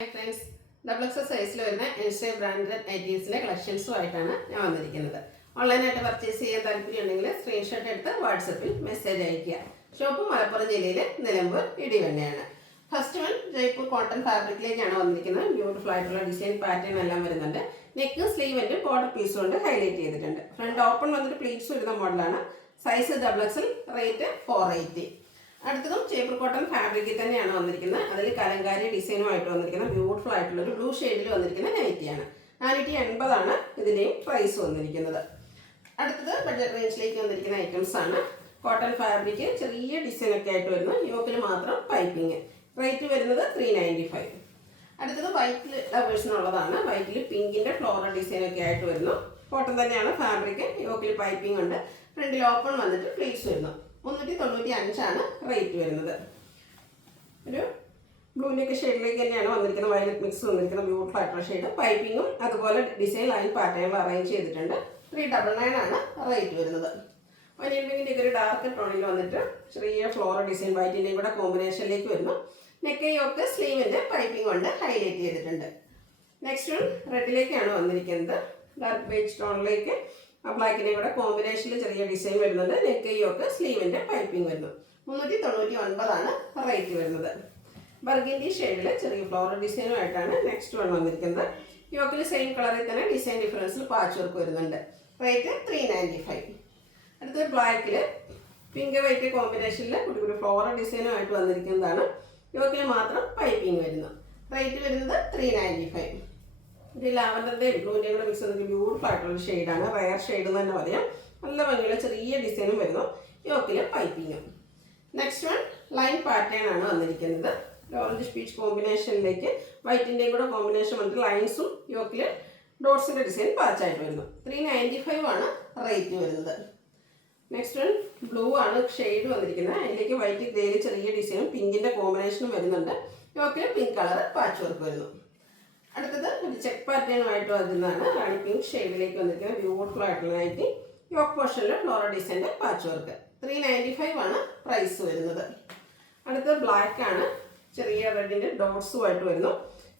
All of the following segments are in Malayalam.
ഹായ് ഫ്രണ്ട്സ്, ഡബിൾ എക്സ് സൈസിൽ വരുന്ന ഇൻസ്റ്റേ ബ്രാൻഡഡ് നൈറ്റീസിൻ്റെ കളക്ഷൻസുമായിട്ടാണ് ഞാൻ വന്നിരിക്കുന്നത്. ഓൺലൈനായിട്ട് പർച്ചേസ് ചെയ്യാൻ താല്പര്യമുണ്ടെങ്കിൽ സ്ക്രീൻഷോട്ട് എടുത്ത് വാട്സപ്പിൽ മെസ്സേജ് അയയ്ക്കുക. ഷോപ്പ് മലപ്പുറം ജില്ലയിലെ നിലമ്പൂർ ഇടിവണ്ണയാണ്. ഫസ്റ്റ് വൺ ജയ്പൂർ കോട്ടൺ ഫാബ്രിക്കിലേക്കാണ് വന്നിരിക്കുന്നത്. ബ്യൂട്ടിഫുൾ ആയിട്ടുള്ള ഡിസൈൻ പാറ്റേൺ എല്ലാം വരുന്നുണ്ട്. നെക്ക് സ്ലീവിൻ്റെ ബോർഡർ പീസ് കൊണ്ട് ഹൈലൈറ്റ് ചെയ്തിട്ടുണ്ട്. ഫ്രണ്ട് ഓപ്പൺ വന്നിട്ട് പ്ലീറ്റ്സ് വരുന്ന മോഡലാണ്. Size double XL, rate 480. അടുത്തതും ജയ്പൂർ കോട്ടൺ ഫാബ്രിക്കിൽ തന്നെയാണ് വന്നിരിക്കുന്നത്. അതിൽ കലങ്കാരി ഡിസൈനുമായിട്ട് വന്നിരിക്കുന്നത് ബ്യൂട്ടിഫുൾ ആയിട്ടുള്ള ഒരു ബ്ലൂ ഷെയ്ഡിൽ വന്നിരിക്കുന്ന നൈറ്റിയാണ്. 480 ഇതിൻ്റെയും പ്രൈസ് വന്നിരിക്കുന്നത്. അടുത്തത് ബഡ്ജറ്റ് റേഞ്ചിലേക്ക് വന്നിരിക്കുന്ന ഐറ്റംസ് ആണ്. കോട്ടൺ ഫാബ്രിക് ചെറിയ ഡിസൈനൊക്കെ ആയിട്ട് വരുന്നു. യോക്കിൽ മാത്രം പൈപ്പിങ്. റേറ്റ് വരുന്നത് 395. അടുത്തത് വൈറ്റിൽ ലവേഴ്സിനുള്ളതാണ്. വൈറ്റിൽ പിങ്കിൻ്റെ ഫ്ലോറൽ ഡിസൈനൊക്കെ ആയിട്ട് വരുന്നു. കോട്ടൺ തന്നെയാണ് ഫാബ്രിക്. യോക്കിൽ പൈപ്പിംഗ് ഉണ്ട്. ഫ്രണ്ടിൽ ഓപ്പൺ വന്നിട്ട് പ്ലീറ്റ്സ് വരുന്നു. 395 റേറ്റ് വരുന്നത്. ഒരു ബ്ലൂവിൻ്റെയൊക്കെ ഷെയ്ഡിലേക്ക് തന്നെയാണ് വന്നിരിക്കുന്നത്. വയലറ്റ് മിക്സ് വന്നിരിക്കുന്ന ബ്യൂട്ടിഫുൾ ആയിട്ടുള്ള ഷെയ്ഡ്. പൈപ്പിങ്ങും അതുപോലെ ഡിസൈൻ ലൈൻ പാറ്റേണിൽ അറേഞ്ച് ചെയ്തിട്ടുണ്ട്. 399 റേറ്റ് വരുന്നത്. വനിയൻ പിങ്കിൻ്റെ ഒരു ഡാർക്ക് ടോണിൽ വന്നിട്ട് ചെറിയ ഫ്ലോറൽ ഡിസൈൻ വൈറ്റിൻ്റെയും കൂടെ കോമ്പിനേഷനിലേക്ക് വരുന്നു. നെക്കയൊക്കെ സ്ലീവിൻ്റെ പൈപ്പിംഗ് കൊണ്ട് ഹൈലൈറ്റ് ചെയ്തിട്ടുണ്ട്. നെക്സ്റ്റ് വൺ റെഡിലേക്കാണ് വന്നിരിക്കുന്നത്. ഡാർക്ക് ബേജ് ടോണിലേക്ക് ബ്ലാക്കിൻ്റെ കൂടെ കോമ്പിനേഷനിൽ ചെറിയ ഡിസൈൻ വരുന്നുണ്ട്. നെക്കയൊക്കെ സ്ലീവിൻ്റെ പൈപ്പിംഗ് വരുന്നു. 399 റേറ്റ് വരുന്നത്. ബർഗിൻഡി ഷെയ്ഡിൽ ചെറിയ ഫ്ലോറൽ ഡിസൈനുമായിട്ടാണ് നെക്സ്റ്റ് വൺ വന്നിരിക്കുന്നത്. യോക്കിൽ സെയിം കളറിൽ തന്നെ ഡിസൈൻ ഡിഫറൻസിൽ പാച്ച് വർക്ക് വരുന്നുണ്ട്. റേറ്റ് 395. അടുത്തത് ബ്ലാക്കിൽ പിങ്ക് വൈറ്റ് കോമ്പിനേഷനിൽ കുടി ഫ്ലോറൽ ഡിസൈനുമായിട്ട് വന്നിരിക്കുന്നതാണ്. യോക്കിൽ മാത്രം പൈപ്പിംഗ് വരുന്നു. റേറ്റ് വരുന്നത് 395. ഒരു ലാവൻഡറിൻ്റെയും ബ്ലൂവിൻ്റെയും കൂടെ മിക്സ് ചെയ്തിട്ട് ബ്യൂട്ടിഫുൾ ആയിട്ടുള്ള ഷെയ്ഡാണ്. റയർ ഷെയ്ഡ് എന്ന് തന്നെ പറയാം. നല്ല ഭംഗിയുള്ള ചെറിയ ഡിസൈനും വരുന്നു. യോക്കിൽ പൈപ്പിങ്ങും. നെക്സ്റ്റ് വൺ ലൈൻ പാറ്റേൺ ആണ് വന്നിരിക്കുന്നത്. ഓറഞ്ച് പീച്ച് കോമ്പിനേഷനിലേക്ക് വൈറ്റിൻ്റെയും കൂടെ കോമ്പിനേഷൻ വന്നിട്ട് ലൈൻസും യോക്കിൽ ഡോട്ട്സിൻ്റെ ഡിസൈൻ പാച്ചായിട്ട് വരുന്നു. 395 റേറ്റ് വരുന്നത്. നെക്സ്റ്റ് വൺ ബ്ലൂ ആണ് ഷെയ്ഡ് വന്നിരിക്കുന്നത്. അതിലേക്ക് വൈറ്റ് ഗ്രേയിൽ ചെറിയ ഡിസൈനും പിങ്കിൻ്റെ കോമ്പിനേഷനും വരുന്നുണ്ട്. യോക്കിൽ പിങ്ക് കളർ പാച്ച് വർക്ക് വരുന്നു. അടുത്തത് ഒരു ചെക്ക് പാറ്റേണുമായിട്ട് വരുന്നതാണ്. റാണി പിങ്ക് ഷെയ്ഡിലേക്ക് വന്നിരിക്കുന്നത് ബ്യൂട്ടിഫുൾ ആയിട്ടുള്ള നൈറ്റി. യോക്ക് പോർഷനിൽ ഫ്ലോറൽ ഡിസൈൻ്റെ പാച്ച് വർക്ക്. 395 പ്രൈസ് വരുന്നത്. അടുത്തത് ബ്ലാക്ക് ആണ്. ചെറിയ റെഡിൻ്റെ ഡോട്ട്സുമായിട്ട് വരുന്നു.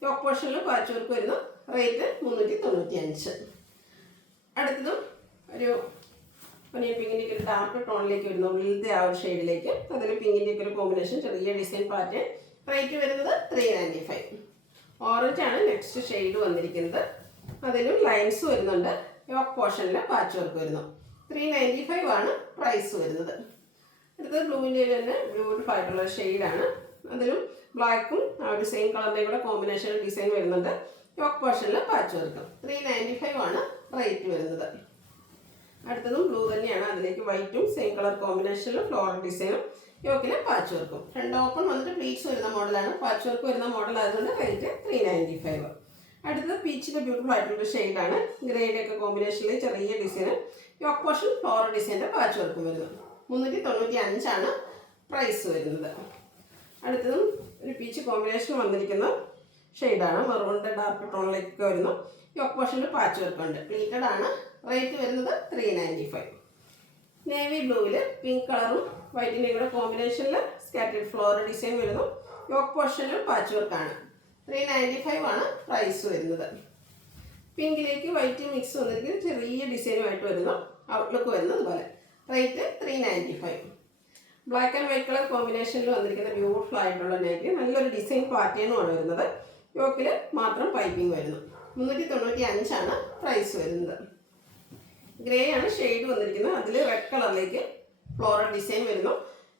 യോക്ക് പോർഷനിൽ പാച്ച് വർക്ക് വരുന്നു. റേറ്റ് 395. അടുത്തതും ഒരു പനിയ പിങ്കിൻ്റെ ഒരു ഡാർക്ക് ടോണിലേക്ക് വരുന്നു. ഉള്ളിലത്തെ ആ ഒരു ഷെയ്ഡിലേക്ക് അതിൽ പിങ്കിൻ്റെ ഒരു കോമ്പിനേഷൻ ചെറിയ ഡിസൈൻ പാറ്റേൺ. റേറ്റ് വരുന്നത് 395. ഓറഞ്ച് ആണ് നെക്സ്റ്റ് ഷെയ്ഡ് വന്നിരിക്കുന്നത്. അതിലും ലൈൻസ് വരുന്നുണ്ട്. യോക്ക് പോർഷനിൽ പാച്ച് വർക്ക് വരുന്നു. 395 പ്രൈസ് വരുന്നത്. അടുത്തത് ബ്ലൂവിൻ്റെ തന്നെ ബ്യൂട്ടിഫുൾ ആയിട്ടുള്ള ഷെയ്ഡാണ്. അതിലും ബ്ലാക്കും ആ ഒരു സെയിം കളറിൻ്റെ കൂടെ കോമ്പിനേഷൻ ഡിസൈൻ വരുന്നുണ്ട്. യോക്ക് പോർഷനിൽ പാച്ച് വർക്ക്. 395 റേറ്റ് വരുന്നത്. അടുത്തതും ബ്ലൂ തന്നെയാണ്. അതിലേക്ക് വൈറ്റും സെയിം കളർ കോമ്പിനേഷനിൽ ഫ്ലോറൽ ഡിസൈനും യോക്കിൽ പാച്ച് വർക്കും. ഫ്രണ്ട് ഓപ്പൺ വന്നിട്ട് പ്ലീറ്റ്സ് വരുന്ന മോഡലാണ്. പാച്ച് വർക്ക് വരുന്ന മോഡൽ ആയതുകൊണ്ട് റേറ്റ് 395. അടുത്തത് പീച്ചിൻ്റെ ബ്യൂട്ടിഫുൾ ആയിട്ടുള്ള ഷെയ്ഡാണ്. ഗ്രേയുടെ ഒക്കെ കോമ്പിനേഷനിൽ ചെറിയ ഡിസൈന്. യോക്ക് പോർഷൻ ഫ്ലോറൽ ഡിസൈൻ്റെ പാച്ച് വർക്കും വരുന്നു. 395 പ്രൈസ് വരുന്നത്. അടുത്തതും ഒരു പീച്ച് കോമ്പിനേഷൻ വന്നിരിക്കുന്ന ഷെയ്ഡാണ്. മെറൂണിൻ്റെ ഡാർക്ക് ടോണിലേക്ക് വരുന്നു. യോക്ക് പോർഷനിൽ പാച്ച് വർക്ക് ഉണ്ട്. പ്ലീറ്റഡ് ആണ്. റേറ്റ് വരുന്നത് 395. നേവി ബ്ലൂവിൽ പിങ്ക് കളറും വൈറ്റിൻ്റെ കൂടെ കോമ്പിനേഷനിൽ സ്കാറ്റേഡ് ഫ്ലോറൽ ഡിസൈൻ വരുന്നു. യോക്ക് പോർഷനിൽ പാച്ച് വർക്കാണ്. 395 പ്രൈസ് വരുന്നത്. പിങ്കിലേക്ക് വൈറ്റ് മിക്സ് വന്നിരിക്കുന്നത് ചെറിയ ഡിസൈനുമായിട്ട് വരുന്നു. ഔട്ട്ലുക്ക് വരുന്നത് പോലെ. Rate 395. Black and white colour കോമ്പിനേഷനിൽ വന്നിരിക്കുന്ന ബ്യൂട്ടിഫുൾ ആയിട്ടുള്ള നൈറ്റ്. നല്ലൊരു ഡിസൈൻ പാറ്റേണുമാണ് വരുന്നത്. യോക്കിൽ മാത്രം പൈപ്പിംഗ് വരുന്നു. 395 പ്രൈസ് വരുന്നത്. ഗ്രേ ആണ് ഷെയ്ഡ് വന്നിരിക്കുന്നത്. അതിൽ റെഡ് കളറിലേക്ക് ഫ്ലോറൽ ഡിസൈൻ വരുന്നു.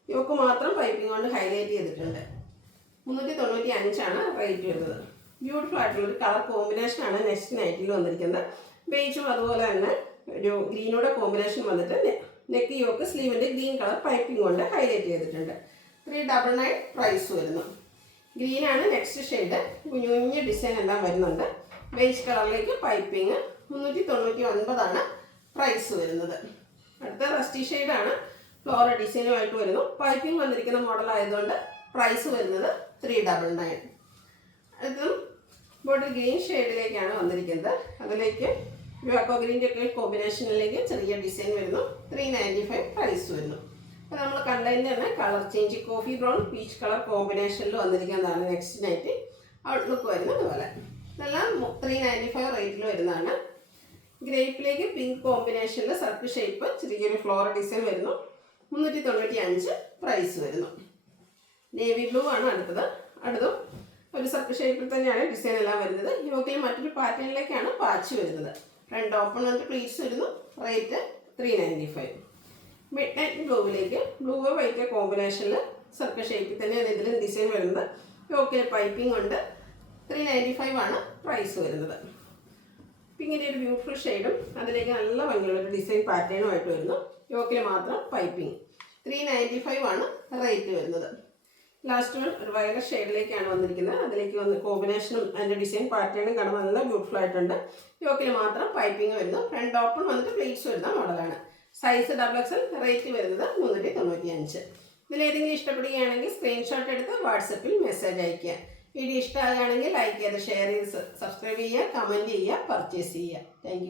യോക്ക് മാത്രം പൈപ്പിംഗ് കൊണ്ട് ഹൈലൈറ്റ് ചെയ്തിട്ടുണ്ട്. 395 റേറ്റ് വരുന്നത്. ബ്യൂട്ടിഫുൾ ആയിട്ടുള്ളൊരു കളർ കോമ്പിനേഷനാണ് നെക്സ്റ്റ് നൈറ്റിൽ വന്നിരിക്കുന്നത്. ബേജും അതുപോലെ തന്നെ ഒരു ഗ്രീനോടെ കോമ്പിനേഷൻ വന്നിട്ട് നെക്ക് യോക്ക് സ്ലീവിൻ്റെ ഗ്രീൻ കളർ പൈപ്പിംഗ് കൊണ്ട് ഹൈലൈറ്റ് ചെയ്തിട്ടുണ്ട്. 399 പ്രൈസ് വരുന്നു. ഗ്രീനാണ് നെക്സ്റ്റ് ഷെയ്ഡ്. കുഞ്ഞു കുഞ്ഞു ഡിസൈൻ എല്ലാം വരുന്നുണ്ട്. Beige കളറിലേക്ക് piping. 399 പ്രൈസ് വരുന്നത്. അടുത്ത റസ്റ്റി ഷെയ്ഡാണ്. ഫ്ലോറൽ ഡിസൈനുമായിട്ട് വരുന്നു. പൈപ്പിംഗ് വന്നിരിക്കുന്ന മോഡൽ ആയതുകൊണ്ട് പ്രൈസ് വരുന്നത് 399. അടുത്തും ബോട്ടിൽ ഗ്രീൻ ഷെയ്ഡിലേക്കാണ് വന്നിരിക്കുന്നത്. അതിലേക്ക് ഒരു അക്വ ഗ്രീൻ്റെ ഒക്കെ കോമ്പിനേഷനിലേക്ക് ചെറിയ ഡിസൈൻ വരുന്നു. 395 പ്രൈസ് വരുന്നു. അപ്പോൾ നമ്മൾ കണ്ടതിൻ്റെ തന്നെ colour change coffee brown peach colour കോമ്പിനേഷനിൽ വന്നിരിക്കുന്നതാണ് നെക്സ്റ്റ് നൈറ്റ്. ഔട്ട്ലുക്ക് വരുന്നത് പോലെ. ഇതെല്ലാം 395 റേറ്റിൽ വരുന്നതാണ്. ഗ്രേപ്പിലേക്ക് പിങ്ക് കോമ്പിനേഷനിൽ സർക്കിൾ ഷേപ്പ് ചെറിയൊരു ഫ്ലോറൽ ഡിസൈൻ വരുന്നു. 395 പ്രൈസ് വരുന്നു. നേവി ബ്ലൂ ആണ് അടുത്തും ഒരു സർക്കിൾ ഷേപ്പിൽ തന്നെയാണ് ഡിസൈൻ എല്ലാം വരുന്നത്. യോക്കിൽ മറ്റൊരു പാറ്റേണിലേക്കാണ് പാച്ച് വരുന്നത്. ഫ്രണ്ട് ഓപ്പൺ വന്നിട്ട് പ്ലീറ്റ്സ് വരുന്നു. റേറ്റ് 395. മിഡ് നൈറ്റ് ബ്ലൂവിലേക്ക് ബ്ലൂ വൈറ്റ് കോമ്പിനേഷനിൽ സർക്കിൾ ഷേപ്പിൽ തന്നെയാണ് ഇതിൽ ഡിസൈൻ വരുന്നത്. യോക്കിൽ പൈപ്പിംഗ് ഉണ്ട്. 395 ആണ് പ്രൈസ് വരുന്നത്. പിങ്കിൻ്റെ ഒരു ബ്യൂട്ടിഫുൾ ഷെയ്ഡും അതിലേക്ക് നല്ല ഭംഗിയുള്ളൊരു ഡിസൈൻ പാറ്റേണുമായിട്ട് വരുന്നു. യോക്കിൽ മാത്രം പൈപ്പിംഗ്. 395 ആണ് റേറ്റ് വരുന്നത്. ലാസ്റ്റ് വൺ ഒരു വയലറ്റ് ഷെയ്ഡിലേക്കാണ് വന്നിരിക്കുന്നത്. അതിലേക്ക് വന്ന് കോമ്പിനേഷനും അതിൻ്റെ ഡിസൈൻ പാറ്റേണും കാണാൻ നല്ല ബ്യൂട്ടിഫുൾ ആയിട്ടുണ്ട്. യോക്കിൽ മാത്രം പൈപ്പിംഗ് വരുന്നു. ഫ്രണ്ട് ഓപ്പൺ വന്നിട്ട് പ്ലീറ്റ്സ് വരുന്ന മോഡലാണ്. Size XXL. റേറ്റ് വരുന്നത് 395. ഇതിലേതെങ്കിലും ഇഷ്ടപ്പെടുകയാണെങ്കിൽ സ്ക്രീൻഷോട്ട് എടുത്ത് വാട്സപ്പിൽ മെസ്സേജ് അയയ്ക്കുക. വീഡിയോ ഇഷ്ടമാകുകയാണെങ്കിൽ ലൈക്ക് ചെയ്ത് ഷെയർ ചെയ്ത് സബ്സ്ക്രൈബ് ചെയ്യുക, കമൻറ്റ് ചെയ്യുക, പർച്ചേസ് ചെയ്യുക. താങ്ക്